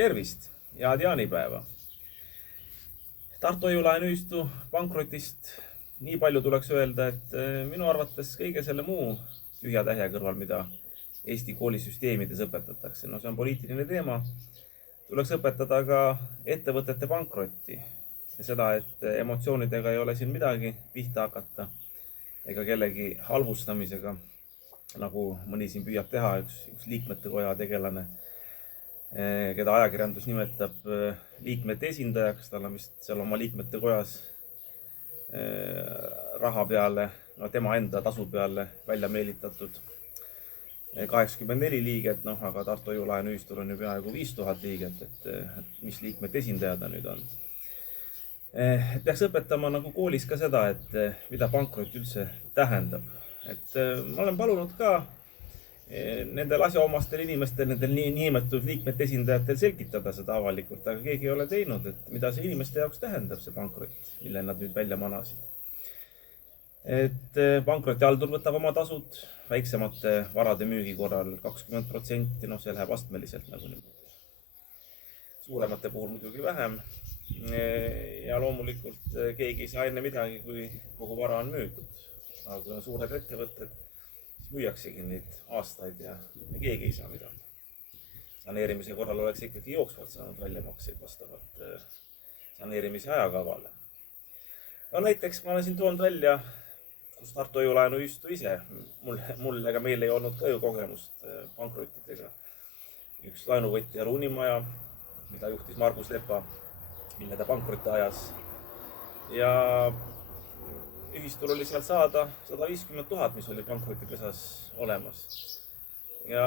Tervist, head jaanipäeva. Tartu Hoiu-laenuühistu pankrotist nii palju tuleks öelda, et minu arvates kõige selle muu tühja tähja kõrval, mida Eesti koolisüsteemides õpetatakse. No see on poliitiline teema. Tuleks õpetada ka ettevõtete pankrotti ja seda, et emotsioonidega ei ole siin midagi pihta hakata ega kellegi halvustamisega, nagu mõni siin püüab teha, üks liikmete koja tegelane, keda ajakirjandus nimetab liikmete esindajaks. Tal on vist seal oma liikmete kojas raha peale, tema enda tasu peale välja meelitatud 84 liiget, aga Tartu Hoiu-laenuühistul on ju peaaegu 5000 liiget, et mis liikmete esindaja ta nüüd on. Peaks õpetama nagu koolis ka seda, et mida pankrot üldse tähendab. Et ma olen palunud ka nendel asjaomastel inimestel, nendel niinimetatud liikmete esindajatel selgitada seda avalikult, aga keegi ei ole teinud, et mida see inimeste jaoks tähendab, see pankrot, mille nad nüüd välja manasid. Et pankrotihaldur võtab oma tasud väiksemate varade müügi korral 20%, see läheb astmeliselt nagu nüüd. Suuremate puhul muidugi vähem. Ja loomulikult keegi ei saa enne midagi, kui kogu vara on müüdud. Aga kui on suured ettevõtted, siis müüaksegi neid aastaid ja keegi ei saa midagi. Saneerimise korral oleks ikkagi jooksvalt saanud väljamakseid vastavalt saneerimise ajakavale. No näiteks ma olen siin toonud välja, kus Tartu Hoiu-laenuühistu ise, mul ega meil ei olnud ka ju kogemust pankrottidega. Üks laenuvõtja Ruunimaja, mida juhtis Margus Lepa, mille ta pankrotti ajas. Ja ühistul oli seal saada 150 000, mis oli pankrotipesas olemas. Ja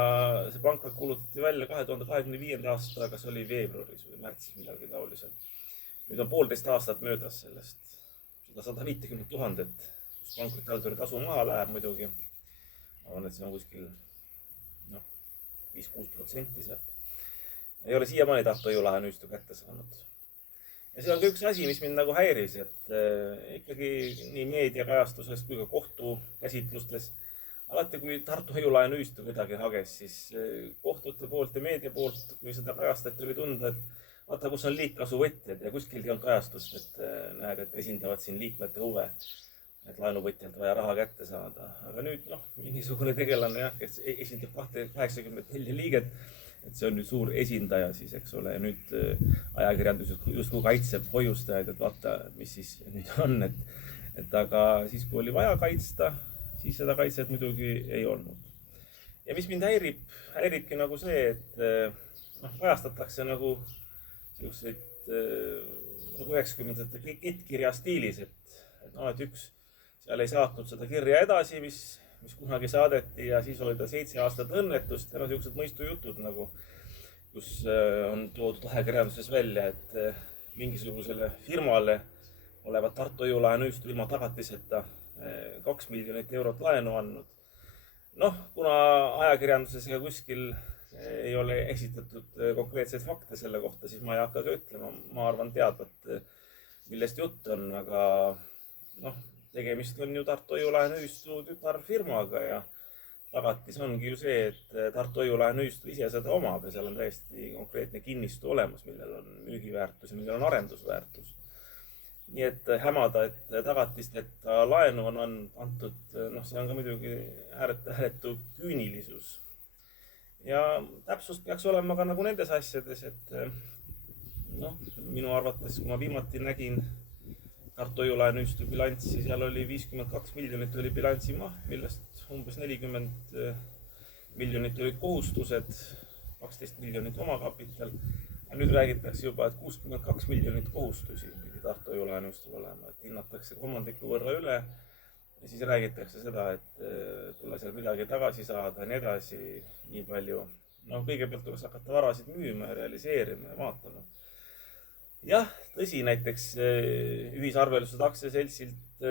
see pankrot kuulutati välja 2025. aasta, kas oli veebruaris või märtsis midagi taoliselt. Nüüd on 1,5 aastat möödas sellest. Seda 150 000, kus pankrotihalduri tasu maha läheb muidugi. Ma arvan, et see on kuskil 5-6% sealt. Ei ole siiamaani Tartu Hoiu-laenuühistu kätte saanud. Ja see on ka üks asi, mis mind nagu häiris, et ikkagi nii meediakajastuses kui ka kohtu käsitlustes, alati kui Tartu Hoiu-laenuühistu kedagi hages, siis kohtute poolt ja meedia poolt, kui seda kajastati, oli tunda, et vaata, kus on liigkasuvõtjad ja kuskilgi on kajastust, et näed, et esindavad siin liikmete huve, et laenuvõtjalt vaja raha kätte saada. Aga nüüd, mingisugune tegelane, kes esindab 84 liiget, et see on nüüd suur esindaja siis, eks ole, ja nüüd ajakirjandus justkui kaitseb hoiustajaid, et vaata, mis siis nüüd on, et aga siis, kui oli vaja kaitsta, siis seda kaitset muidugi ei olnud. Ja mis mind häiribki nagu see, et vajastatakse nagu selliseid 90-ndate kettkirja stiilis, et üks seal ei saatnud seda kirja edasi, mis kunagi saadeti ja siis oli ta 7 aastat õnnetust ja sellised mõistujutud nagu, kus on toodud ajakirjanduses välja, et mingisugusele firmale olevat Tartu Hoiu-laenuühistu ilma tagatiseta 2 miljonit eurot laenu andnud. Kuna ajakirjanduses ja kuskil ei ole esitatud konkreetseid fakte selle kohta, siis ma ei hakka ka ütlema. Ma arvan teadvat, millest jutt on, aga tegemist on ju Tartu Hoiu-laenuühistu tütarfirmaga ja tagatis ongi ju see, et Tartu Hoiu-laenuühistu ise seda omab ja seal on täiesti konkreetne kinnistu olemas, millel on müügiväärtus ja millel on arendusväärtus. Nii et hämada, et tagatist, et laenu on antud, see on ka muidugi ääretu küünilisus. Ja täpsust peaks olema ka nagu nendes asjades, et minu arvates, kui ma viimati nägin Tartu Hoiu-laenuühistu bilanssi, seal oli 52 miljonit oli bilanssi maht, millest umbes 40 miljonit olid kohustused, 12 miljonit omakapital. Ja nüüd räägitakse juba, et 62 miljonit kohustusi pidi Tartu Hoiu-laenuühistul olema, et hinnatakse kolmandiku võrra üle ja siis räägitakse seda, et tule seal midagi tagasi saada ja nii edasi, nii palju. Kõigepealt tuleks hakata varasid müüma ja realiseerima ja vaatama. Jah, tõsi, näiteks ühisarvelused aktsiaseltsilt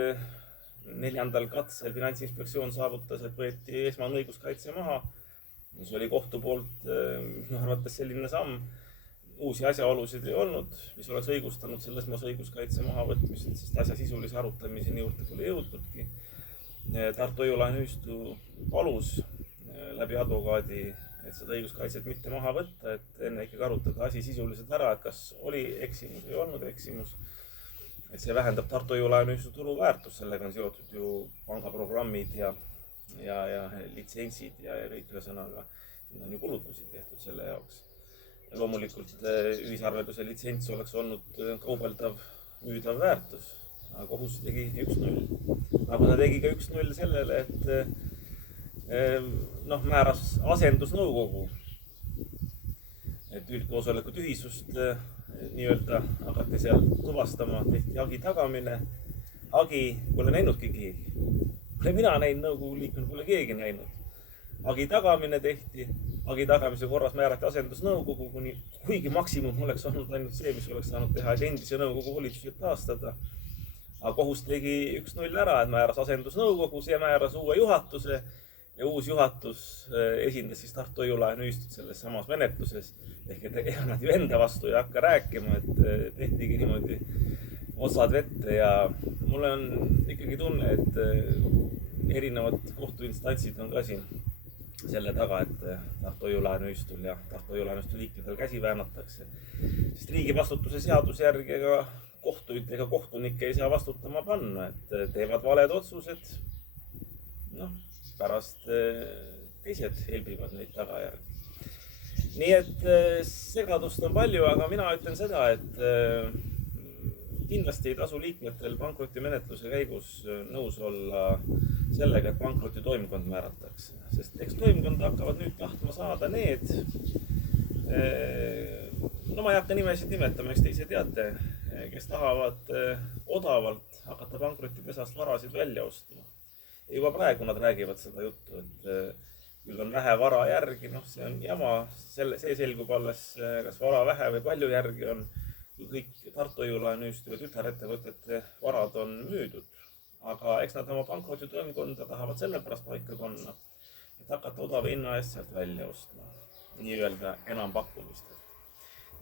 4. katsel Finantsinspektsioon saavutas, et võeti esmane õiguskaitse maha. See oli kohtu poolt minu arvates selline samm. Uusi asjaolusid ei olnud, mis oleks õigustanud selles maas õiguskaitse maha võtmist, sest asja sisulise arutamiseni juurde pole jõudnudki. Tartu Hoiu-laenuühistu palus läbi advokaadi et seda õiguskaitset mitte maha võtta, et enne ikkagi arutada asi sisuliselt ära, et kas oli eksimus või olnud eksimus. Et see vähendab Tartu Hoiu-laenuühistu turuväärtust, sellega on seotud ju pangaprogrammid ja litsentsid ja kõik ühesõnaga on ju kulutusi tehtud selle jaoks. Ja loomulikult ühisarvelduse litsents oleks olnud kaubeldav, müüdav väärtus, aga kohus tegi 1-0. Aga ta tegi ka 1-0 sellele, et määras asendusnõukogu. Et üldkoosoleku tühisust nii-öelda hakati seal tuvastama, tehti hagi tagamine. Hagi pole näinudki keegi. Pole mina näinud nõukogu liikmena, pole keegi näinud. Hagi tagamine tehti, hagi tagamise korras määrati asendusnõukogu, kuigi maksimum oleks olnud ainult see, mis oleks saanud teha, et endise nõukogu volitused taastada. Aga kohus tegi 1-0 ära, et määras asendusnõukogu, see määras uue juhatuse ja uus juhatus esindas siis Tartu Hoiu-laenuühistut selles samas menetluses. Ehk et nad ju enda vastu ei hakka rääkima, et tehtigi niimoodi otsad vette ja mul on ikkagi tunne, et erinevad kohtuinstantsid on ka siin selle taga, et Tartu Hoiu-laenuühistul ja Tartu Hoiu-laenuühistu liikidel käsi väänatakse. Sest riigi vastutuse seaduse järgi ega kohtuid ega kohtunikke ei saa vastutama panna, et teevad valed otsused. Pärast teised helbivad neid tagajärgi. Nii et segadust on palju, aga mina ütlen seda, et kindlasti ei tasu liikmetel pankrotimenetluse käigus nõus olla sellega, et pankrotitoimkond määratakse. Sest eks toimkonda hakkavad nüüd tahtma saada need, ma ei hakka nimesid nimetama, eks te ise teate, kes tahavad odavalt hakata pankrotipesast varasid välja ostma. Ja juba praegu nad räägivad seda juttu, et küll on vähe vara järgi, see on jama, see selgub alles, kas vara vähe või palju järgi on. Kõik Tartu Hoiu-laenuühistu ja tütarettevõtete varad on müüdud, aga eks nad oma pankrotitoimkonda tahavad sellepärast paika panna, et hakata odava hinna eest sealt välja ostma, nii-öelda enampakkumistel.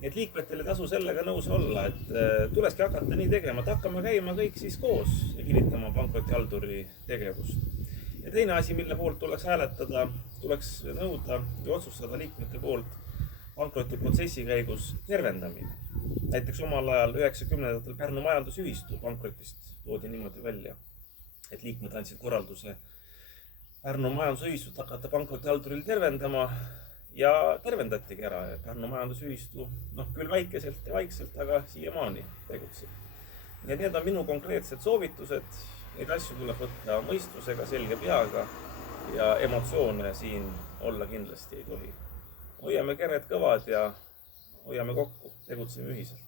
Nii et liikmetel ei tasu sellega nõus olla, et tuleski hakata nii tegema, et hakkame käima kõik siis koos ja kinnitama pankrotihalduri tegevust. Ja teine asi, mille poolt tuleks hääletada, tuleks nõuda ja otsustada liikmete poolt pankrotiprotsessi käigus tervendamine. Näiteks omal ajal 90-ndatel Pärnu majandusühistu pankrotist toodi niimoodi välja, et liikmed andsid korralduse Pärnu majandusühistut hakata pankrotihalduril tervendama ja tervendatigi ära. Pärnu majandusühistu, küll väikeselt ja vaikselt, aga siiamaani tegutseb. Ja need on minu konkreetsed soovitused. Neid asju tuleb võtta mõistusega, selge peaga ja emotsioone siin olla kindlasti ei tohi. Hoiame kered kõvad ja hoiame kokku, tegutseme ühiselt.